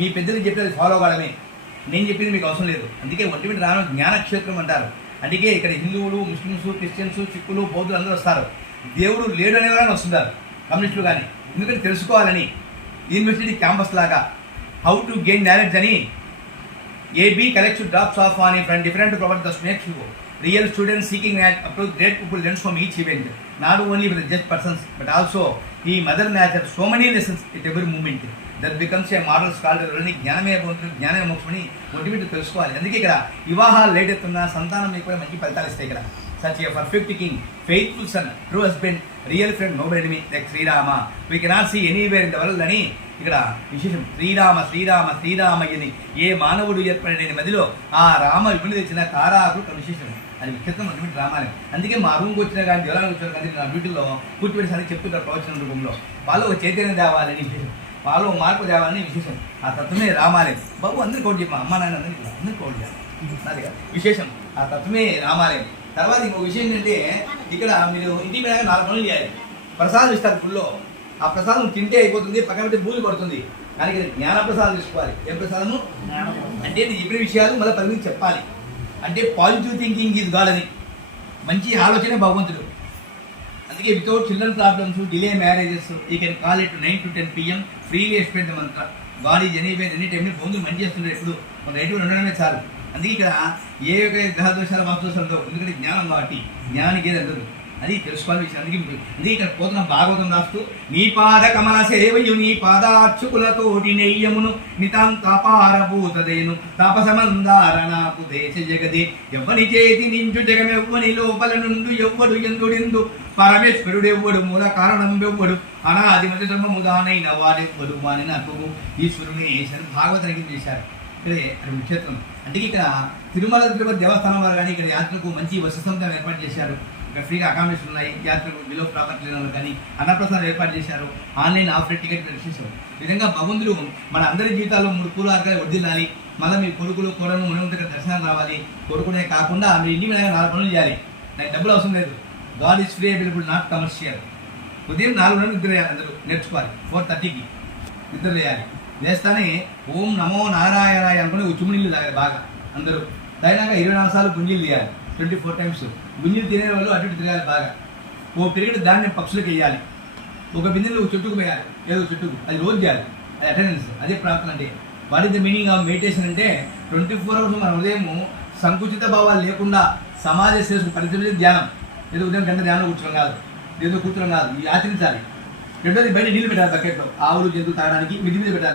మీ పెద్దలు చెప్పేది ఫాలో కావడమే, నేను చెప్పింది మీకు అవసరం లేదు. అందుకే ఒంటిమిటి రావడం జ్ఞానక్షేత్రం అంటారు. అందుకే ఇక్కడ హిందువులు, ముస్లిమ్స్, క్రిస్టియన్స్, సిక్కులు, బౌద్ధులు అందరూ వస్తారు. దేవుడు లేడు అనేవారని వస్తుంటారు కమ్యూనిస్టులు కానీ. ఎందుకంటే తెలుసుకోవాలని యూనివర్సిటీ క్యాంపస్ లాగా హౌ టు గెయిన్ నాలెడ్జ్ అని AB collects drops of on from different property that makes you real students seeking at approach great people learns from each event, not only with the just persons but also the mother nature so many lessons at every moment that becomes a model scholar learning జ్ఞానమే జ్ఞానమే మోక్షమని ఒంటిమిటి తెలుసుకోవాలి. అందుకే ఇక్కడ వివాహాలు late అవుతున్నా సంతానం మీకు కూడా మంచి ఫలితాలు ఇస్తాయి. ఇక్కడ such a perfect king, faithful son, true husband, real friend, noble enemy like Srirama we cannot see anywhere in the world అని ఇక్కడ విశేషం. శ్రీరామ శ్రీరామ శ్రీరామయ్యని ఏ మానవుడు ఏర్పడిన మధ్యలో ఆ రామ విపుణి తెచ్చిన తారాకుడు విశేషం. అది విచిత్రం అటువంటి రామాలయం. అందుకే మా రూమ్కి వచ్చినా కానీ దేవాలయం వచ్చిన కానీ నా డ్యూటీలో కూర్చోబెట్టి చెప్తుంటారు ప్రవచన రూపంలో. వాళ్ళు ఒక చైతన్యం తేవాలని విశేషం, వాళ్ళు మార్పు తేవాలని విశేషం. ఆ తత్వమే రామాలయం. బాబు అందరికీ ఒకటి చెప్పా, అమ్మ నాన్న అందరికీ ఒకటి చెప్పాలి విశేషం. ఆ తత్వమే రామాలయం. తర్వాత ఇంకో విషయం ఏంటంటే ఇక్కడ మీరు ఇంటి మీద 4 పనులు చేయాలి. ప్రసాదం ఇస్తారు ఫుల్లో. ఆ ప్రసాదం తింటే అయిపోతుంది, పక్కన పెట్టి బూజు పడుతుంది. కానీ ఇక్కడ జ్ఞాన ప్రసాదం తీసుకోవాలి. ఏం ప్రసాదము అంటే నేను చెప్పిన విషయాలు మళ్ళీ 10 మందికి చెప్పాలి. అంటే పాజిటివ్ థింకింగ్ ఈజ్ గాడ్ అని, మంచి ఆలోచనే భగవంతుడు. అందుకే without children problems, delay marriages, you can call it 9 to 10 PM freely expend mantra god is anywhere any time. భగవంతుడు మంచి చేస్తుంటారు, ఎప్పుడు మన రైతులు ఉండడమే చాలు. అందుకే ఇక్కడ ఏ గ్రహ దోషాలు వాస్తు ఎందుకంటే జ్ఞానం కాబట్టి జ్ఞానికి ఏది అందదు అది తెలుసుకోవాలి విషయం. అందుకే ఇక్కడ పోతున్న భాగవతం రాస్తూ నీ పాద కమల సేవయు నీ పాదార్చుకులతోటి నెయ్యమును నితాంతాపారభూతదేను తాపసమందారణాపు దేశ జగదే ఎవ్వని చేతి నించు జగమెవ్వని లోపల నుండు ఎవ్వడు ఎందుడెందు పరమేశ్వరుడెవ్వడు మూల కారణం ఎవ్వడు అనాది మధ్య ధర్మముదానైన వాడెవ్వడు వాని నాకు ఈశ్వరుని భాగవతానికి చేశారు. ఇక్కడే అది క్షేత్రం. అందుకే ఇక్కడ తిరుమల తిరుపతి దేవస్థానం వారు కానీ ఇక్కడ యాత్రకు మంచి వసతంతం ఏర్పాటు చేశారు. ఇక్కడ ఫ్రీగా అకామిడేషన్ ఉన్నాయి. యాత్రకు బిలో ప్రాపర్టీ లేని కానీ అన్నప్రసాదం ఏర్పాటు చేశారు. ఆన్లైన్ ఆఫ్లైన్ టికెట్ చేశారు. ఈ విధంగా భగవంతుడు మన అందరి జీవితాల్లో 3 పూర్వార్గా వర్దిల్లాలి. మళ్ళీ మీ కొడుకులు కోడలు మునుగు దగ్గర దర్శనం రావాలి. కొడుకునే కాకుండా మీ ఇంటి మీద 4 పనులు చేయాలి. నాకు డబ్బులు అవసరం లేదు. God is free available, not commercial. ఉదయం 4 గంటలకు నిద్ర వేయాలి. అందరూ నేర్చుకోవాలి. 4:30కి నిద్ర వేయాలి. వేస్తానే ఓం నమో నారాయణాయ అనుకుని ఉచ్చుమునీళ్ళు తాగాలి బాగా. అందరూ తాగినాక 24 సార్లు గుంజీలు తీయాలి. 24 times. గుంజీలు తినే వాళ్ళు అటు ఇటు తిరగాలి బాగా. ఓ పిరిగడ దాన్ని పక్షులకు వేయాలి. ఒక బిందెలో చెట్టుకు వేయాలి, ఏదో చెట్టుకు. అది రోజు చేయాలి. అది అటెండెన్స్. అదే ప్రార్థన అంటే. What is the meaning of meditation అంటే 24 hours మన ఉదయం సంకుచిత భావాలు లేకుండా సమాజ శ్రేష్ఠ పరిస్థితి ధ్యానం. ఏదో ఉదయం గంట ధ్యానం కూర్చోడం కాదు, ఏదో కూర్చోడం కాదు, ఆచరించాలి. రెండోది బయట నీళ్ళు పెట్టాలి బకెట్లో. ఆవులు జంతువులు తాగడానికి మిద్ది మీద పెట్టాలి.